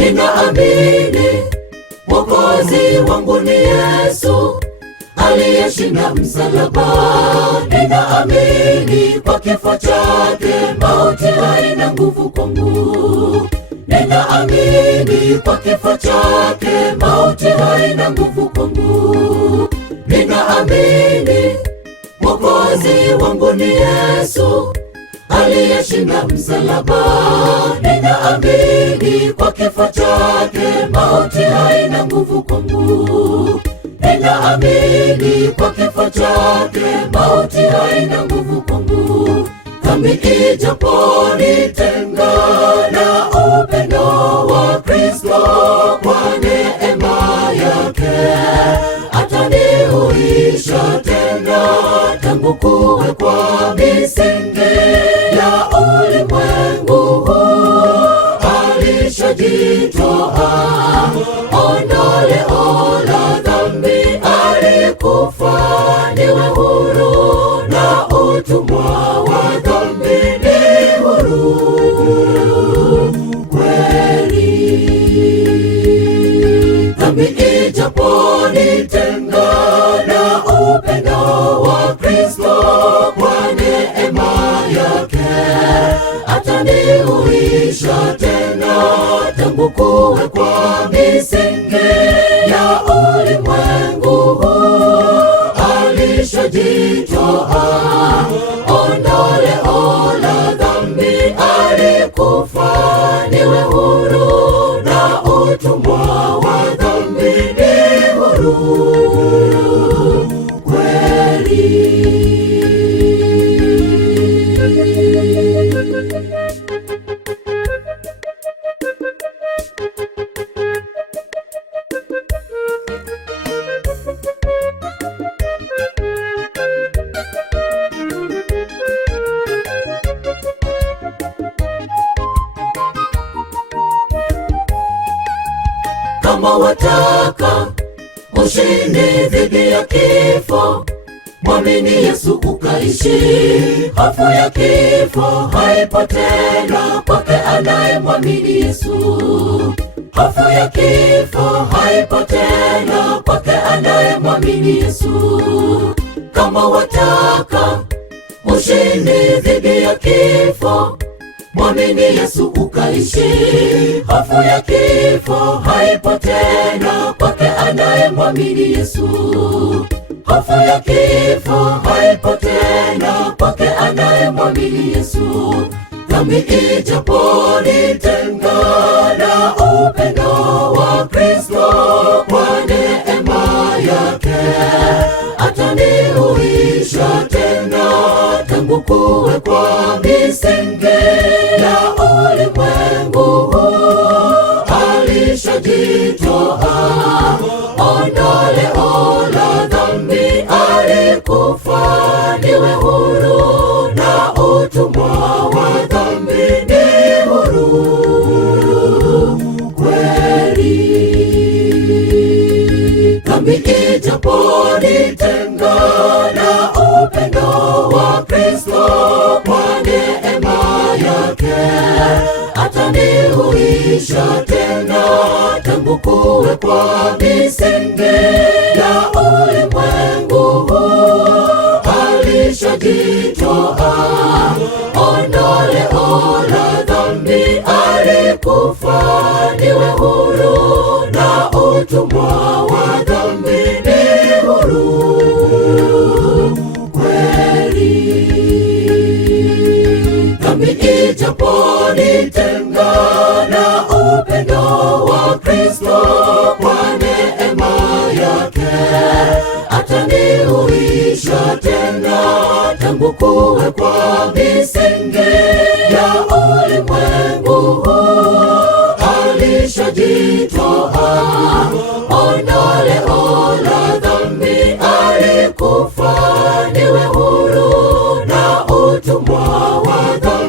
Ninaamini Mwokozi wangu ni Yesu aliyeshinda msalaba. Ninaamini kwa kifo chake mauti haina nguvu kwangu. Ninaamini kwa kifo chake mauti haina nguvu kwangu. Ninaamini Mwokozi wangu ni Yesu aliyeshinda msalaba. Ninaamini kwa kifo chake mauti haina nguvu kwangu. Ninaamini kwa kifo chake mauti haina nguvu kwangu. Dhambi ijaponitenga na upendo wa Kristo, kwa neema yake atanihuisha tena. Tangu kuwekwa misingi ya ulimwengu huu alishajitoa ondoleo la dhambi. Alikufa niwe huru na utumwa wa dhambi ni huru kweli. Dhambi ijaponitenga na upendo wa Kristo, kwa neema yake atanihuisha tena. Tangu kuwekwa misingi ya ulimwengu huu alishajitoa ondoleo la dhambi. Alikufa niwe huru na utumwa wa dhambi ni huru kweli. Kama wataka ushindi dhidi ya kifo, mwamini Yesu ukaishi. Hofu ya kifo haipo tena kwake anayemwamini Yesu. Hofu ya kifo haipo tena kwake anayemwamini Yesu. Kama wataka ushindi dhidi ya kifo, mwamini Yesu ukaishi. Hofu ya kifo haipo tena kwake anayemwamini Yesu. Hofu ya kifo haipo tena kwake anayemwamini Yesu. Dhambi ijaponitenga na upendo wa Kristo, kwa neema yake atanihuisha tena. Tangu kuwekwa misingi ya ulimwengu huu alishajitoa ondoleo la dhambi. Alikufa niwe huru na utumwa wa dhambi ni huru kweli. Dhambi ijaponitenga na upendo wa Kristo, kwa neema yake atanihuisha tena. Tangu kuwekwa misingi ya ulimwengu huu alishajitoa ondoleo la dhambi. Alikufa niwe huru na utumwa wa dhambi ni huru kweli. Dhambi ijaponitenga na upendo wa Kristo, kwa neema yake atanihuisha tena. Tangu kuwekwa misingi ya ulimwengu huu alishajitoa ondoleo la dhambi. Alikufa niwe huru na utumwa wa dhambi.